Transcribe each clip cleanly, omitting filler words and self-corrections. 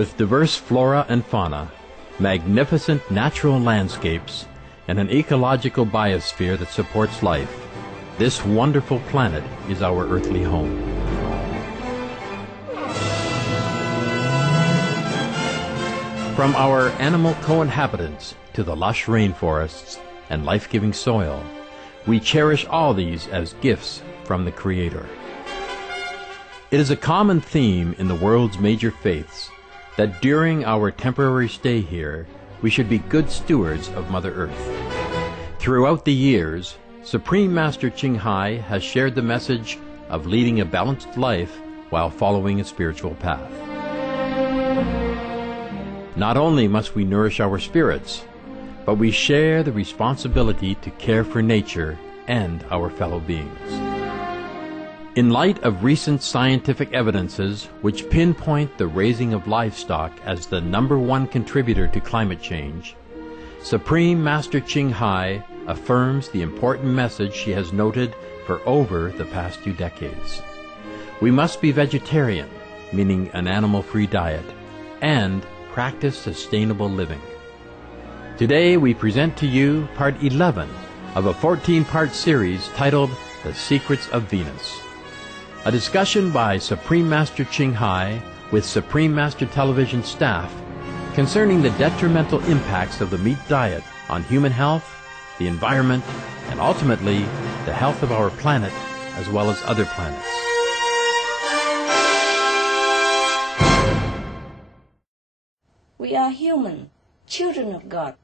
With diverse flora and fauna, magnificent natural landscapes, and an ecological biosphere that supports life, this wonderful planet is our earthly home. From our animal co-inhabitants to the lush rainforests and life-giving soil, we cherish all these as gifts from the Creator. It is a common theme in the world's major faiths that during our temporary stay here, we should be good stewards of Mother Earth. Throughout the years, Supreme Master Ching Hai has shared the message of leading a balanced life while following a spiritual path. Not only must we nourish our spirits, but we share the responsibility to care for nature and our fellow beings. In light of recent scientific evidences which pinpoint the raising of livestock as the #1 contributor to climate change, Supreme Master Ching Hai affirms the important message she has noted for over the past 2 decades. We must be vegetarian, meaning an animal-free diet, and practice sustainable living. Today we present to you part 11 of a 14-part series titled The Secrets of Venus. A discussion by Supreme Master Ching Hai with Supreme Master Television staff concerning the detrimental impacts of the meat diet on human health, the environment, and ultimately the health of our planet as well as other planets. We are human, children of God.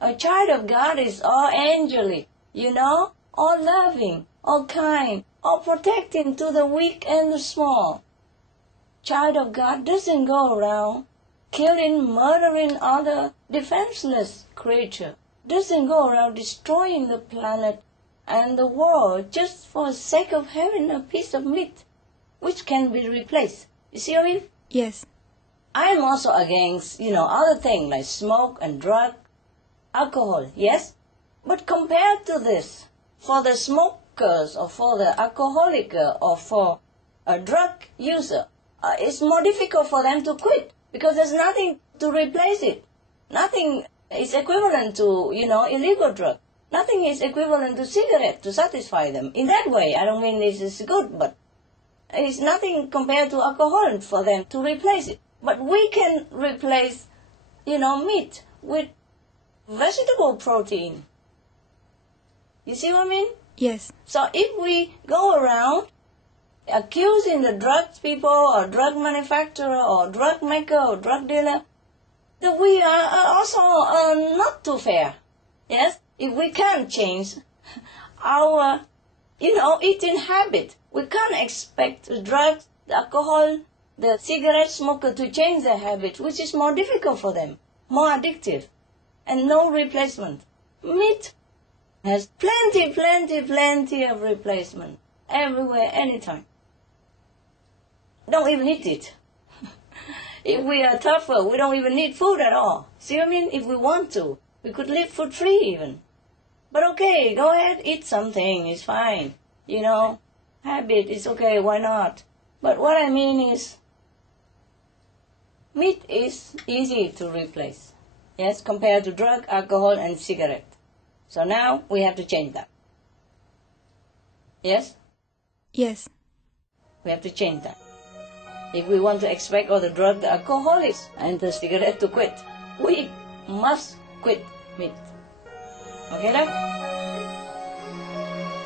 A child of God is all angelic, all loving, all kind, all protecting to the weak and the small. Child of God doesn't go around killing, murdering other defenseless creatures. Doesn't go around destroying the planet and the world just for the sake of having a piece of meat, which can be replaced. You see what I mean? Yes. I'm also against, other things like smoke and drug, alcohol, yes? But compared to this, for the smokers or for the alcoholic or for a drug user, it's more difficult for them to quit because there's nothing to replace it. Nothing is equivalent to, illegal drug. Nothing is equivalent to cigarette to satisfy them. In that way, I don't mean this is good, but it's nothing compared to alcohol for them to replace it. But we can replace, meat with vegetable protein. You see what I mean? Yes. So if we go around accusing the drug people or drug manufacturer or drug maker or drug dealer, that we are also not too fair. Yes? If we can't change our, eating habit, we can't expect the drugs, the alcohol, the cigarette smoker to change their habit, which is more difficult for them, more addictive, and no replacement. Meat has plenty of replacement, everywhere, anytime. Don't even eat it. If we are tougher, we don't even need food at all. See what I mean? If we want to, we could live food-free even. But okay, go ahead, eat something, it's fine. Habit is okay, why not? But what I mean is, meat is easy to replace, yes, compared to drug, alcohol, and cigarette. So now we have to change that. Yes? Yes. We have to change that. If we want to expect all the drug, the alcoholics, and the cigarette to quit, we must quit meat. Okay now?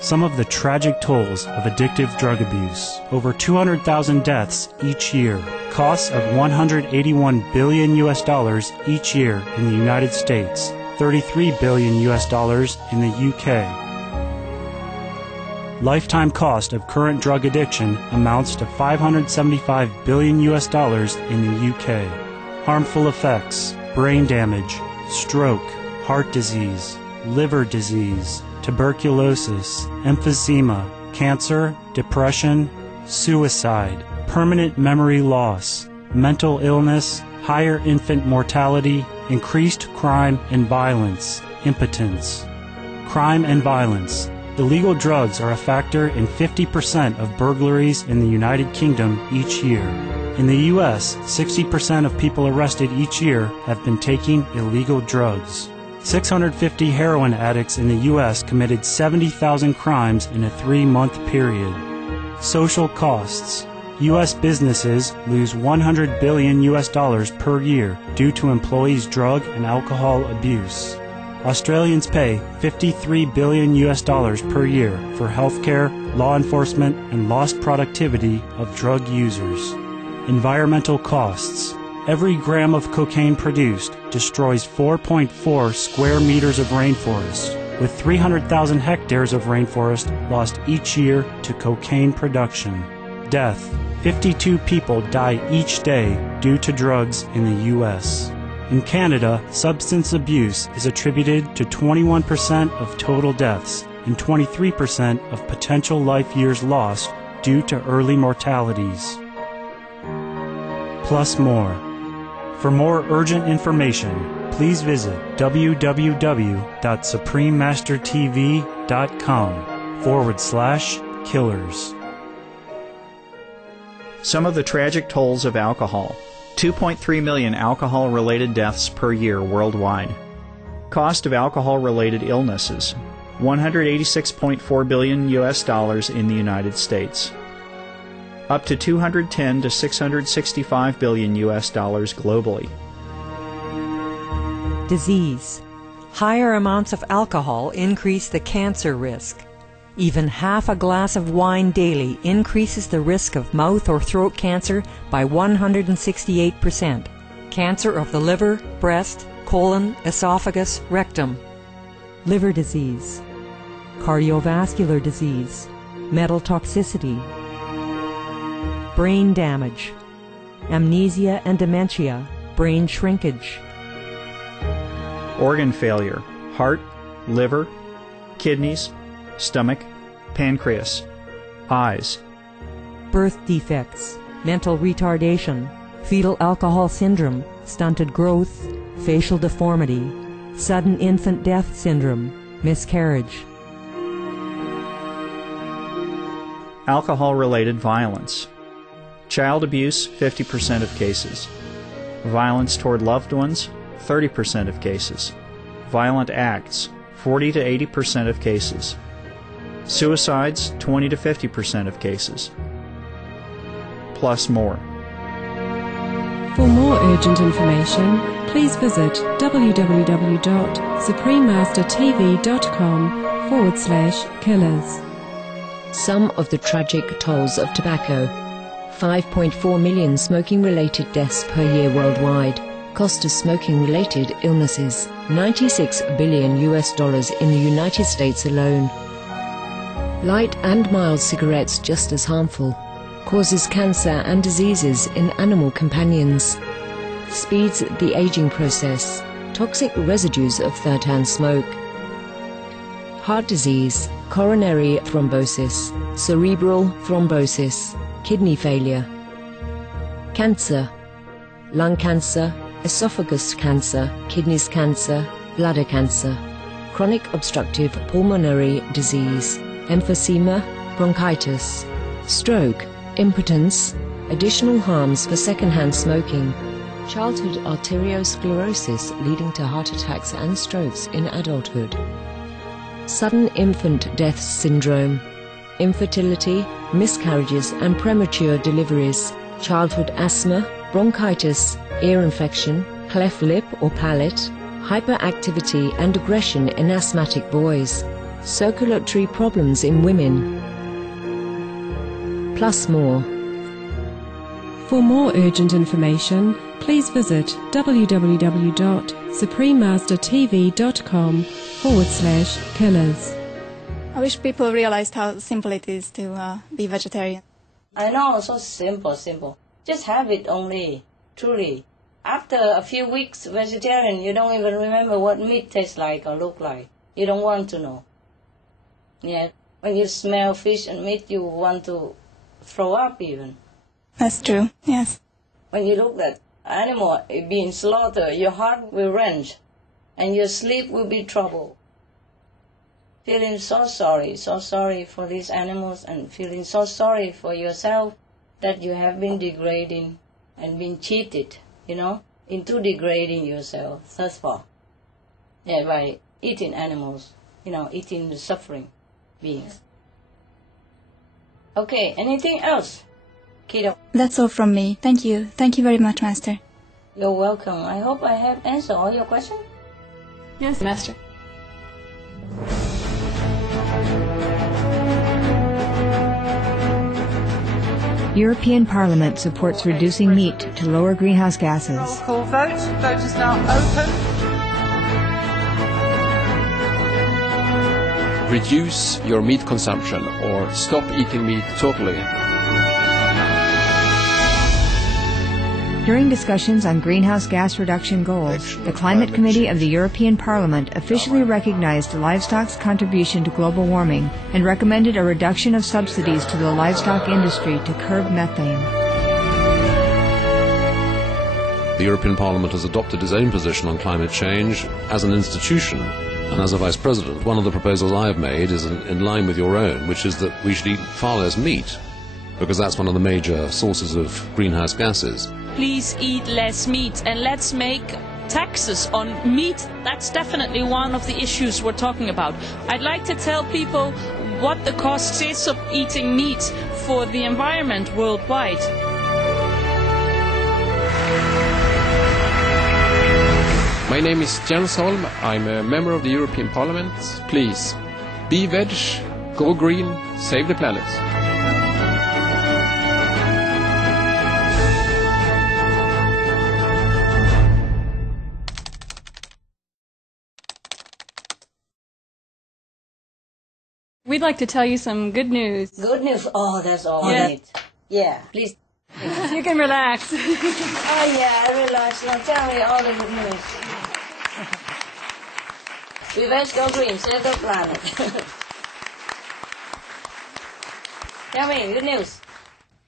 Some of the tragic tolls of addictive drug abuse. Over 200,000 deaths each year. Costs of $181 billion each year in the United States. $33 billion in the UK. Lifetime cost of current drug addiction amounts to $575 billion in the UK. Harmful effects: brain damage, stroke, heart disease, liver disease, tuberculosis, emphysema, cancer, depression, suicide, permanent memory loss, mental illness, higher infant mortality, increased crime and violence, impotence. Crime and violence. Illegal drugs are a factor in 50% of burglaries in the United Kingdom each year. In the U.S., 60% of people arrested each year have been taking illegal drugs. 650 heroin addicts in the U.S. committed 70,000 crimes in a 3-month period. Social costs. U.S. businesses lose $100 billion per year due to employees' drug and alcohol abuse. Australians pay $53 billion per year for healthcare, law enforcement, and lost productivity of drug users. Environmental costs. Every gram of cocaine produced destroys 4.4 square meters of rainforest, with 300,000 hectares of rainforest lost each year to cocaine production. Death. 52 people die each day due to drugs in the U.S. In Canada, substance abuse is attributed to 21% of total deaths and 23% of potential life years lost due to early mortalities. Plus more. For more urgent information, please visit www.suprememastertv.com/killers. Some of the tragic tolls of alcohol. 2.3 million alcohol-related deaths per year worldwide. Cost of alcohol-related illnesses. $186.4 billion in the United States. Up to $210 to $665 billion globally. Disease. Higher amounts of alcohol increase the cancer risk. Even half a glass of wine daily increases the risk of mouth or throat cancer by 168%. Cancer of the liver, breast, colon, esophagus, rectum. Liver disease. Cardiovascular disease. Metal toxicity. Brain damage. Amnesia and dementia. Brain shrinkage. Organ failure. Heart, liver, kidneys, stomach, pancreas, eyes. Birth defects, mental retardation, fetal alcohol syndrome, stunted growth, facial deformity, sudden infant death syndrome, miscarriage. Alcohol-related violence. Child abuse, 50% of cases. Violence toward loved ones, 30% of cases. Violent acts, 40 to 80% of cases. Suicides, 20 to 50% of cases. Plus more. For more urgent information, please visit www.suprememastertv.com/killers. Some of the tragic tolls of tobacco. 5.4 million smoking-related deaths per year worldwide. Cost of smoking-related illnesses. $96 billion in the United States alone. Light and mild cigarettes just as harmful. Causes cancer and diseases in animal companions. Speeds the aging process. Toxic residues of third-hand smoke. Heart disease, coronary thrombosis, cerebral thrombosis, kidney failure. Cancer, lung cancer, esophagus cancer, kidneys cancer, bladder cancer. Chronic obstructive pulmonary disease, emphysema, bronchitis, stroke, impotence, additional harms for secondhand smoking, childhood arteriosclerosis leading to heart attacks and strokes in adulthood, sudden infant death syndrome, infertility, miscarriages and premature deliveries, childhood asthma, bronchitis, ear infection, cleft lip or palate, hyperactivity and aggression in asthmatic boys, circulatory problems in women. Plus more. For more urgent information, please visit www.suprememastertv.com/killers. I wish people realized how simple it is to be vegetarian. I know, so simple. Just have it only, truly. After a few weeks vegetarian, you don't even remember what meat tastes like or look like. You don't want to know. Yeah, when you smell fish and meat, you want to throw up even. That's true, yes. When you look at animal being slaughtered, your heart will wrench, and your sleep will be troubled. Feeling so sorry for these animals, and feeling so sorry for yourself that you have been degrading and been cheated, into degrading yourself thus far. Yeah, by eating animals, eating the suffering beings. Okay, anything else, kiddo? That's all from me. Thank you. Thank you very much, Master. You're welcome. I hope I have answered all your questions. Yes, Master. European Parliament supports reducing meat to lower greenhouse gases. Roll call vote. Vote is now open. Reduce your meat consumption or stop eating meat totally. During discussions on greenhouse gas reduction goals, the Climate Committee of the European Parliament officially recognized livestock's contribution to global warming and recommended a reduction of subsidies to the livestock industry to curb methane. The European Parliament has adopted its own position on climate change as an institution. And as a Vice President, one of the proposals I have made is in line with your own, which is that we should eat far less meat, because that's one of the major sources of greenhouse gases. Please eat less meat, and let's make taxes on meat. That's definitely one of the issues we're talking about. I'd like to tell people what the cost is of eating meat for the environment worldwide. My name is Jens Holm. I'm a member of the European Parliament. Please, be veg, go green, save the planet. We'd like to tell you some good news. Good news. Oh, that's all I need. Yeah, please. You can relax. Oh, yeah, I relax. Now tell me all the good news. We best go green, save the planet. Tell me, good news.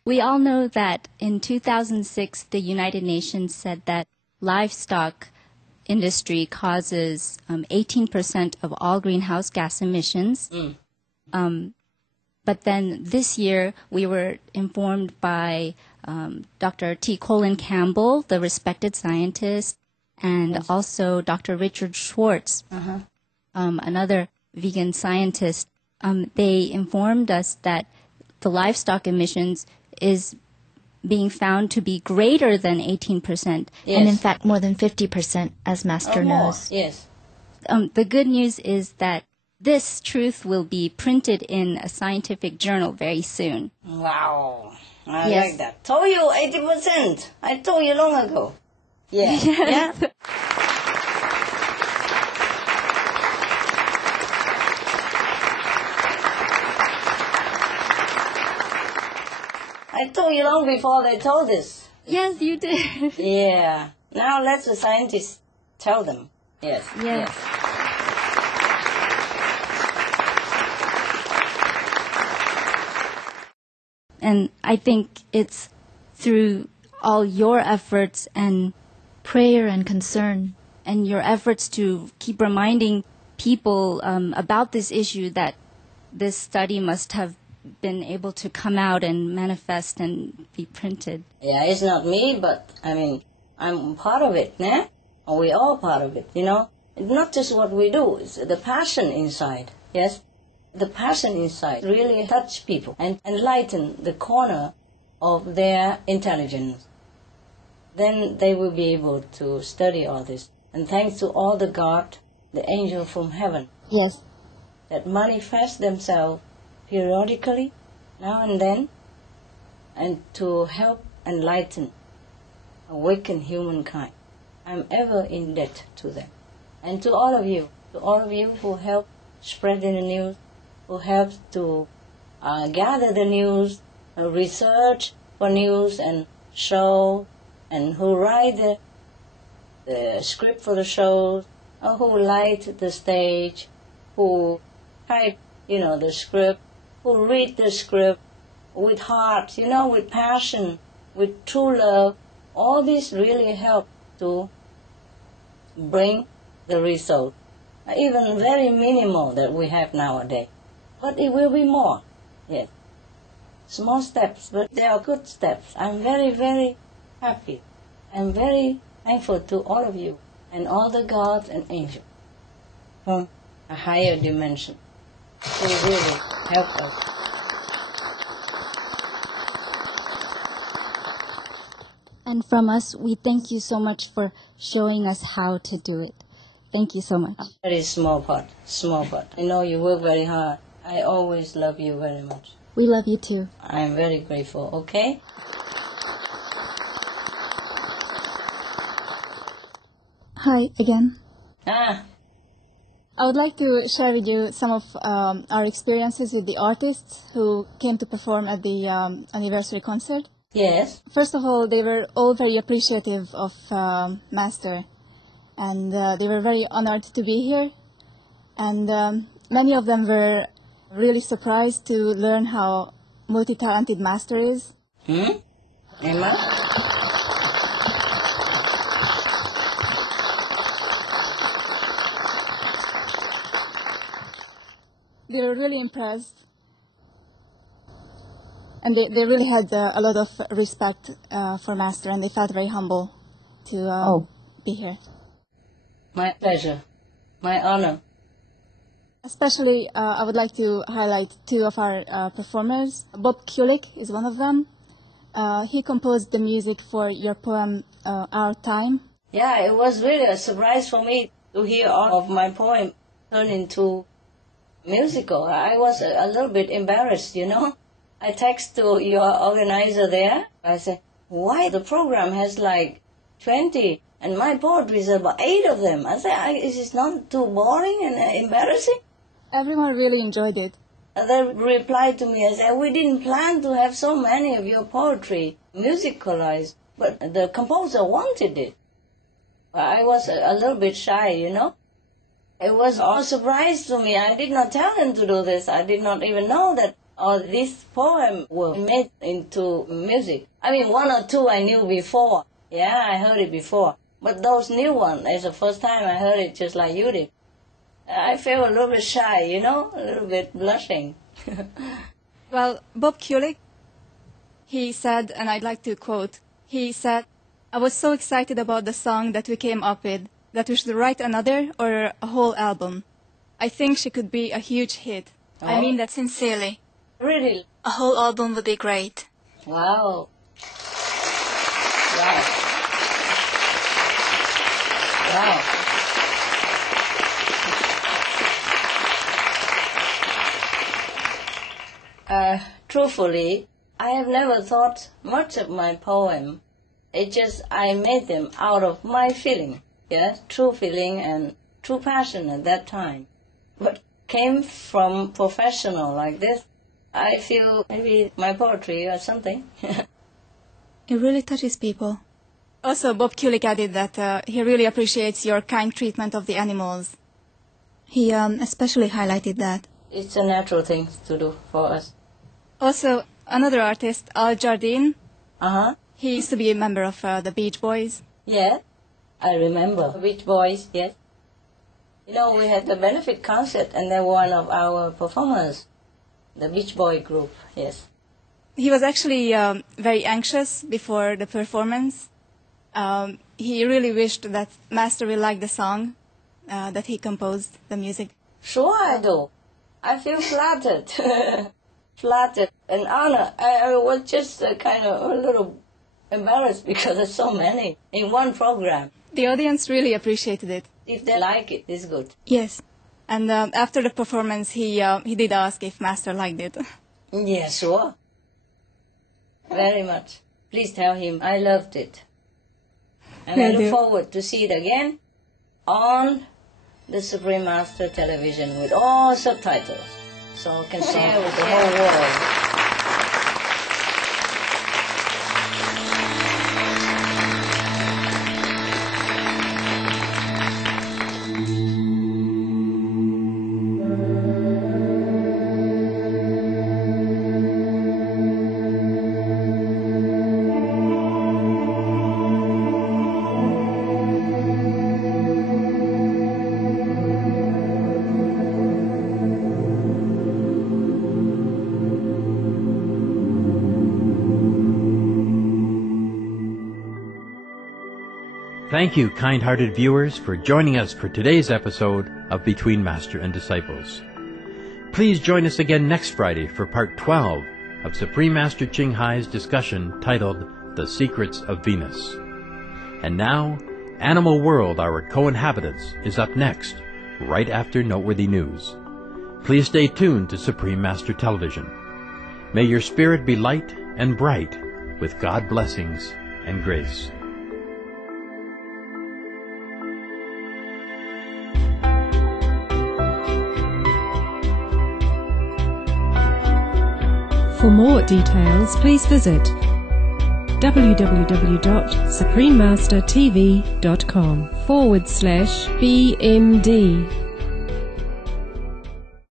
We all know that in 2006, the United Nations said that livestock industry causes 18% of all greenhouse gas emissions. But then this year, we were informed by Dr. T. Colin Campbell, the respected scientist, and also Dr. Richard Schwartz, another vegan scientist. They informed us that the livestock emissions is being found to be greater than 18%. Yes. And in fact, more than 50%, as Master knows. Yes. The good news is that this truth will be printed in a scientific journal very soon. Wow. I like that. Told you 80%. I told you long ago. Yeah. Yeah. I told you long before they told us. Yes, you did. Yeah. Now let the scientists tell them. Yes. Yes. And I think it's through all your efforts and prayer and concern and your efforts to keep reminding people about this issue that this study must have been able to come out and manifest and be printed. Yeah, it's not me, but I mean, I'm part of it, né? We all part of it, It's not just what we do, it's the passion inside, yes? The passion inside really touch people and enlighten the corner of their intelligence. Then they will be able to study all this. And thanks to all the God, the angel from heaven, yes, that manifest themselves periodically, now and then, and to help enlighten, awaken humankind. I'm ever in debt to them. And to all of you who help spreading the news, who help to gather the news, research for news and show, and who write the script for the shows, or who light the stage, who type, the script, who read the script with heart, with passion, with true love. All this really help to bring the result, even very minimal that we have nowadays. But it will be more, yes. Small steps, but they are good steps. I'm very, very happy. I'm very thankful to all of you and all the gods and angels from a higher dimension who really help us. And from us, we thank you so much for showing us how to do it. Thank you so much. Very small part, small part. I know you work very hard. I always love you very much. We love you too. I'm very grateful, okay? Hi again. Ah, I would like to share with you some of our experiences with the artists who came to perform at the anniversary concert. yes. First of all, they were all very appreciative of Master, and they were very honored to be here. And many of them were really surprised to learn how multi-talented Master is. Emma? They were really impressed, and they really had a lot of respect for Master, and they felt very humble to be here. My pleasure. My honor. Especially, I would like to highlight two of our performers. Bob Kulick is one of them. He composed the music for your poem, Our Time. Yeah, it was really a surprise for me to hear all of my poem turn into musical. I was a little bit embarrassed, you know. I text to your organizer there. I said, why the program has like 20 and my poetry is about 8 of them? I said, is it not too boring and embarrassing? Everyone really enjoyed it. They replied to me and said, we didn't plan to have so many of your poetry musicalized, but the composer wanted it. I was a little bit shy, you know. It was all a surprise to me. I did not tell him to do this. I did not even know that all these poems were made into music. I mean, 1 or 2 I knew before. Yeah, I heard it before. But those new ones, it's the first time I heard it just like you did. I felt a little bit shy, you know, a little bit blushing. Well, Bob Kulick, he said, and I'd like to quote, he said, I was so excited about the song that we came up with, that we should write another or a whole album. I think she could be a huge hit. Oh. I mean that sincerely. Really? A whole album would be great. Wow. Wow. Wow. Truthfully, I have never thought much of my poem. It just, I made them out of my feeling. Yes, true feeling and true passion at that time. But came from professional like this, I feel maybe my poetry or something. It really touches people. Also, Bob Kulick added that he really appreciates your kind treatment of the animals. He especially highlighted that. It's a natural thing to do for us. Also, another artist, Al Jardine, Uh-huh. he used to be a member of the Beach Boys. Yeah, I remember. Beach Boys, yes. You know, we had the benefit concert and they were one of our performers, the Beach Boy group, yes. He was actually very anxious before the performance. He really wished that Master will like the song, that he composed the music. Sure I do. I feel flattered. Flattered and honored. I was just kind of a little embarrassed because there's so many in one program. The audience really appreciated it. If they like it, it's good. Yes. And after the performance, he did ask if Master liked it. Yeah, sure. Very much. Please tell him I loved it. And I look forward to see it again on the Supreme Master television with all subtitles, so I can share with the whole world. Thank you, kind-hearted viewers, for joining us for today's episode of Between Master and Disciples. Please join us again next Friday for Part 12 of Supreme Master Ching Hai's discussion titled The Secrets of Venus. And now, Animal World, Our Co-Inhabitants, is up next, right after Noteworthy News. Please stay tuned to Supreme Master Television. May your spirit be light and bright, with God blessings and grace. For more details, please visit www.suprememastertv.com/BMD